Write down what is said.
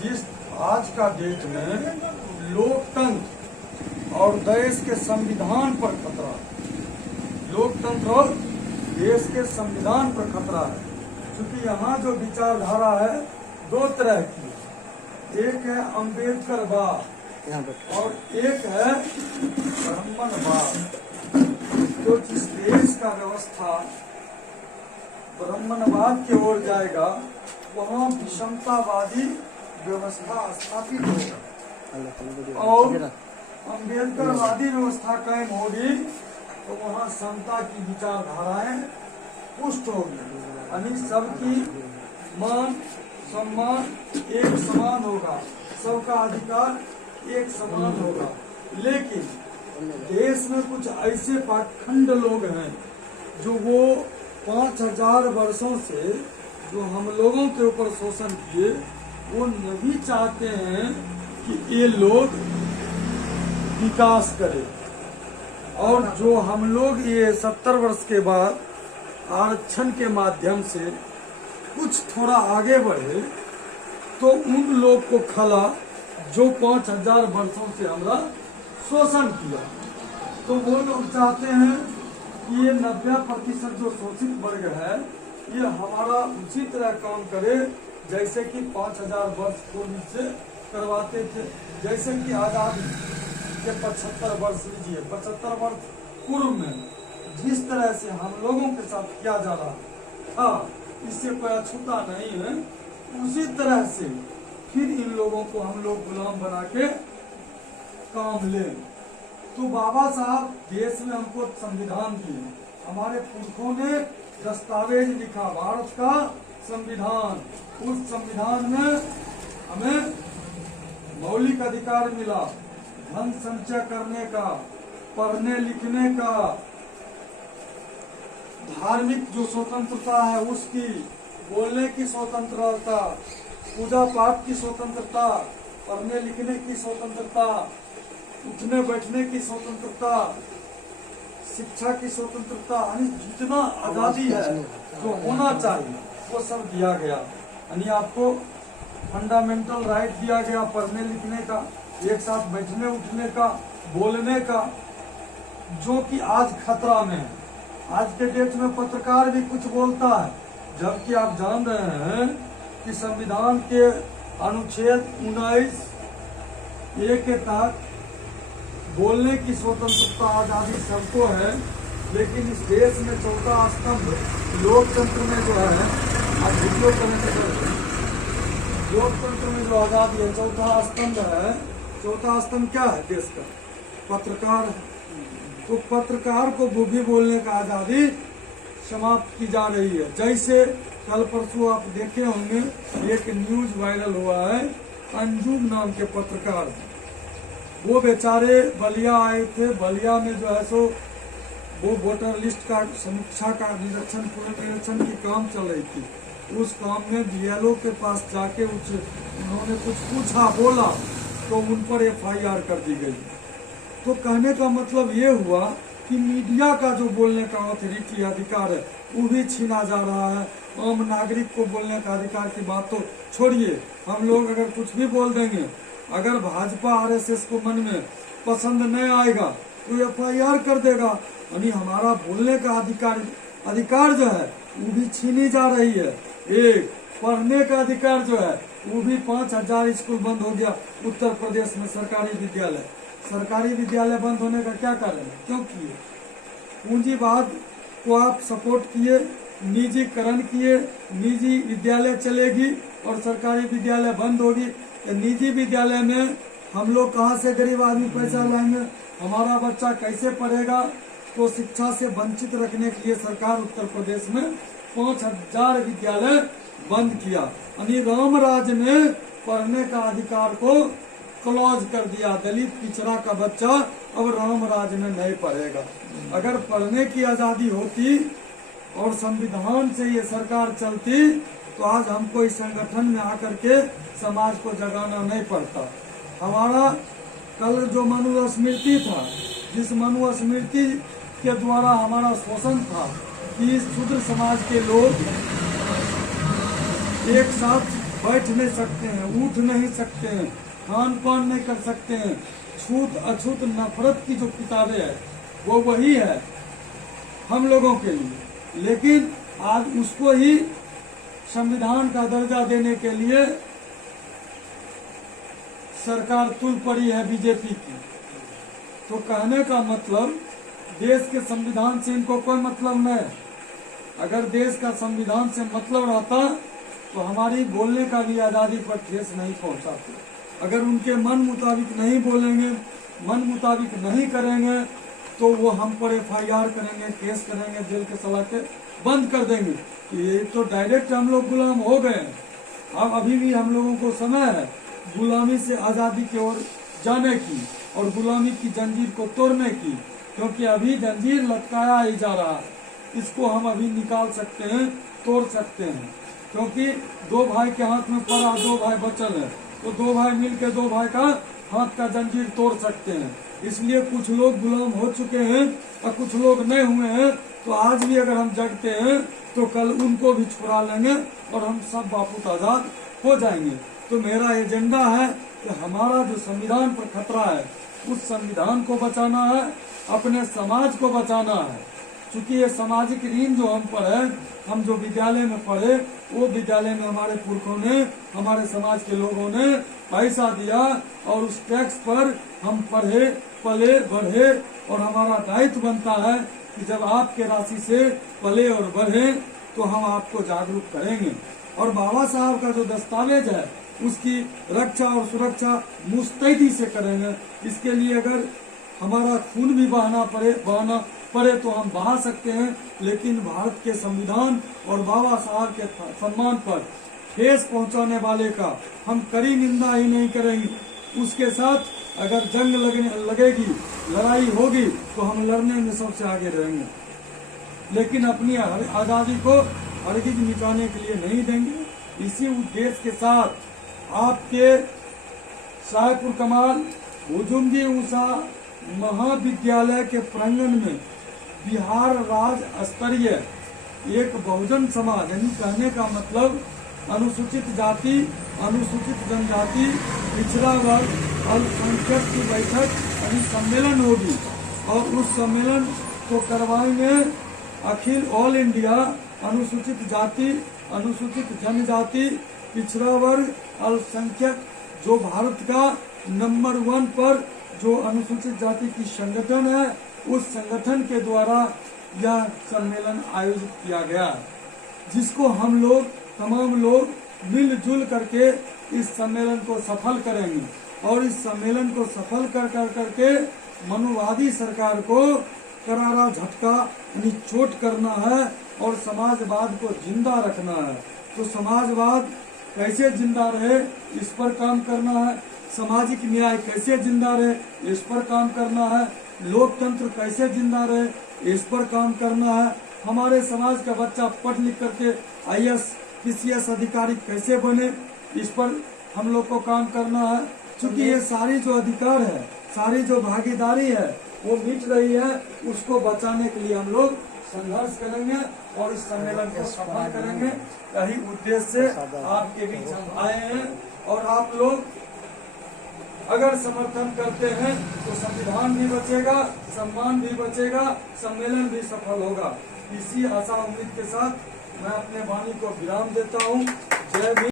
जिस आज का डेट में लोकतंत्र और देश के संविधान पर खतरा, लोकतंत्र और देश के संविधान पर खतरा है। क्योंकि यहाँ जो विचारधारा है दो तरह की, एक है अम्बेडकरवाद और एक है ब्राह्मणवाद। तो जिस देश का व्यवस्था ब्राह्मणवाद की ओर जाएगा वहाँ विषमतावादी व्यवस्था स्थापित होगा और अम्बेडकरवादी व्यवस्था कायम होगी तो वहाँ समता की विचारधाराएं पुष्ट होगी, यानी सबकी मान सम्मान एक समान होगा, सबका अधिकार एक समान होगा। लेकिन देश में कुछ ऐसे पाखंड लोग हैं जो वो 5000 वर्षों से जो हम लोगों के ऊपर शोषण किए, वो नहीं चाहते हैं कि ये लोग विकास करें। और जो हम लोग ये 70 वर्ष के बाद आरक्षण के माध्यम से कुछ थोड़ा आगे बढ़े तो उन लोग को खला जो 5000 वर्षों से हमारा शोषण किया। तो वो लोग चाहते हैं कि ये 90% जो शोषित वर्ग है ये हमारा उसी तरह काम करे जैसे कि 5000 वर्ष पूर्व से करवाते थे। जैसे कि आजादी के 75 वर्ष लीजिए, 75 वर्ष पूर्व में जिस तरह से हम लोगों के साथ किया जा रहा था, इससे कोई अछूता नहीं है, उसी तरह से फिर इन लोगों को हम लोग गुलाम बना के काम लें। तो बाबा साहब देश में हमको संविधान दिए, हमारे पुरखों ने दस्तावेज लिखा भारत का संविधान। उस संविधान में हमें मौलिक अधिकार मिला, धन संचय करने का, पढ़ने लिखने का, धार्मिक जो स्वतंत्रता है उसकी, बोलने की स्वतंत्रता, पूजा पाठ की स्वतंत्रता, पढ़ने लिखने की स्वतंत्रता, उठने बैठने की स्वतंत्रता, शिक्षा की स्वतंत्रता, यानी जितना आजादी है जो होना चाहिए वो सब दिया गया। यानी आपको फंडामेंटल राइट दिया गया पढ़ने लिखने का, एक साथ बैठने उठने का, बोलने का, जो कि आज खतरा में है। आज के डेट में पत्रकार भी कुछ बोलता है, जबकि आप जान रहे हैं कि संविधान के अनुच्छेद 19(a) के तहत बोलने की स्वतंत्रता आजादी सबको है। लेकिन इस देश में चौथा स्तंभ लोकतंत्र में जो है, आप वीडियो करेंगे, लोकतंत्र में जो आजादी है चौथा स्तंभ है। चौथा स्तंभ क्या है देश का? पत्रकार है। तो पत्रकार को भी बोलने का आजादी समाप्त की जा रही है। जैसे कल परसों आप देखे होंगे एक न्यूज वायरल हुआ है, अंजुम नाम के पत्रकार, वो बेचारे बलिया आए थे। बलिया में जो है सो वो वोटर लिस्ट का समीक्षा का निरीक्षण, पुनर्निरीक्षण की काम चल रही थी। उस काम में बीएलओ के पास जाके उन्होंने कुछ पूछा, बोला, तो उन पर FIR कर दी गई। तो कहने का मतलब ये हुआ कि मीडिया का जो बोलने का अथॉरिटी अधिकार है वो भी छीना जा रहा है। आम नागरिक को बोलने का अधिकार की बात तो छोड़िए, हम लोग अगर कुछ भी बोल देंगे, अगर भाजपा RSS को मन में पसंद नहीं आएगा तो FIR कर देगा। यानी हमारा बोलने का अधिकार जो है वो भी छीनी जा रही है। एक पढ़ने का अधिकार जो है वो भी 5000 स्कूल बंद हो गया उत्तर प्रदेश में। सरकारी विद्यालय बंद होने का क्या कारण है? क्यों किए? पूंजीवाद को आप सपोर्ट किए, निजीकरण किए, निजी विद्यालय चलेगी और सरकारी विद्यालय बंद होगी। निजी विद्यालय में हम लोग कहाँ से गरीब आदमी पैसा लाएंगे? हमारा बच्चा कैसे पढ़ेगा? तो शिक्षा से वंचित रखने के लिए सरकार उत्तर प्रदेश में 5000 विद्यालय बंद किया। यानी रामराज ने पढ़ने का अधिकार को क्लोज कर दिया। दलित पिछड़ा का बच्चा अब रामराज में नहीं पढ़ेगा। अगर पढ़ने की आजादी होती और संविधान से ये सरकार चलती तो आज हमको इस संगठन में आकर के समाज को जगाना नहीं पड़ता। हमारा कल जो मनुस्मृति था, जिस मनुस्मृति के द्वारा हमारा शोषण था कि शूद्र समाज के लोग एक साथ बैठ नहीं सकते हैं, उठ नहीं सकते हैं, खान पान नहीं कर सकते हैं। छूत अछूत नफरत की जो किताबें है वो वही है हम लोगों के लिए, लेकिन आज उसको ही संविधान का दर्जा देने के लिए सरकार तुल पड़ी है बीजेपी की। तो कहने का मतलब देश के संविधान से इनको कोई मतलब नहीं। अगर देश का संविधान से मतलब रहता तो हमारी बोलने का भी आजादी पर ठेस नहीं पहुंचाते। अगर उनके मन मुताबिक नहीं बोलेंगे, मन मुताबिक नहीं करेंगे तो वो हम पर FIR करेंगे, केस करेंगे, जेल के सलाखे बंद कर देंगे। ये तो डायरेक्ट हम लोग गुलाम हो गए हैं। अब अभी भी हम लोगों को समय है गुलामी से आजादी की ओर जाने की और गुलामी की जंजीर को तोड़ने की, क्योंकि अभी जंजीर लटकाया ही जा रहा है। इसको हम अभी निकाल सकते हैं, तोड़ सकते हैं, क्योंकि दो भाई के हाथ में पड़ा, दो भाई बचल है, तो दो भाई मिलकर दो भाई का हाथ का जंजीर तोड़ सकते हैं। इसलिए कुछ लोग गुलाम हो चुके हैं और कुछ लोग नहीं हुए हैं। तो आज भी अगर हम जगते हैं तो कल उनको भी छुड़ा लेंगे और हम सब बापूत आजाद हो जाएंगे। तो मेरा एजेंडा है कि हमारा जो संविधान पर खतरा है उस संविधान को बचाना है, अपने समाज को बचाना है। चूंकि ये सामाजिक ऋण जो हम पर है, हम जो विद्यालय में पढ़े वो विद्यालय में हमारे पुरखों ने, हमारे समाज के लोगों ने पैसा दिया और उस टैक्स पर हम पढ़े, पले, बढ़े और हमारा दायित्व बनता है कि जब आपके राशि से पले और बढ़े तो हम आपको जागरूक करेंगे। और बाबा साहब का जो दस्तावेज है उसकी रक्षा और सुरक्षा मुस्तैदी से करेंगे। इसके लिए अगर हमारा खून भी बहाना पड़े तो हम बहा सकते हैं, लेकिन भारत के संविधान और बाबा साहब के सम्मान पर ठेस पहुंचाने वाले का हम कड़ी निंदा ही नहीं करेंगे। उसके साथ अगर जंग लगेगी, लड़ाई होगी तो हम लड़ने में सबसे आगे रहेंगे, लेकिन अपनी आजादी को हरगिज मिटाने के लिए नहीं देंगे। इसी उद्देश्य के साथ आपके साहेबपुर कमाल हुजुमजी ऊषा महाविद्यालय के प्रांगण में बिहार राज्य स्तरीय एक बहुजन समाज, यानी कहने का मतलब अनुसूचित जाति, अनुसूचित जनजाति, पिछड़ा वर्ग, अल्पसंख्यक की बैठक यानी सम्मेलन होगी और उस सम्मेलन को करवाएंगे अखिल ऑल इंडिया अनुसूचित जाति, अनुसूचित जनजाति, पिछड़ा वर्ग, अल्पसंख्यक, जो भारत का नंबर 1 पर जो अनुसूचित जाति की संगठन है, उस संगठन के द्वारा यह सम्मेलन आयोजित किया गया, जिसको हम लोग तमाम लोग मिलजुल करके इस सम्मेलन को सफल करेंगे। और इस सम्मेलन को सफल करके मनुवादी सरकार को करारा झटका यानी चोट करना है और समाजवाद को जिंदा रखना है। तो समाजवाद कैसे जिंदा रहे इस पर काम करना है, सामाजिक न्याय कैसे जिंदा रहे इस पर काम करना है, लोकतंत्र कैसे जिंदा रहे इस पर काम करना है, हमारे समाज का बच्चा पढ़ लिख करके IAS PCS अधिकारी कैसे बने इस पर हम लोग को काम करना है। क्योंकि ये सारी जो अधिकार है, सारी जो भागीदारी है वो मिट रही है, उसको बचाने के लिए हम लोग संघर्ष करेंगे और इस सम्मेलन को सफल करेंगे। यही उद्देश्य से आपके बीच हम आए हैं। और आप लोग अगर समर्थन करते हैं तो संविधान भी बचेगा, सम्मान भी बचेगा, सम्मेलन भी सफल होगा। इसी आशा उम्मीद के साथ मैं अपने वाणी को विराम देता हूँ। जय भीम।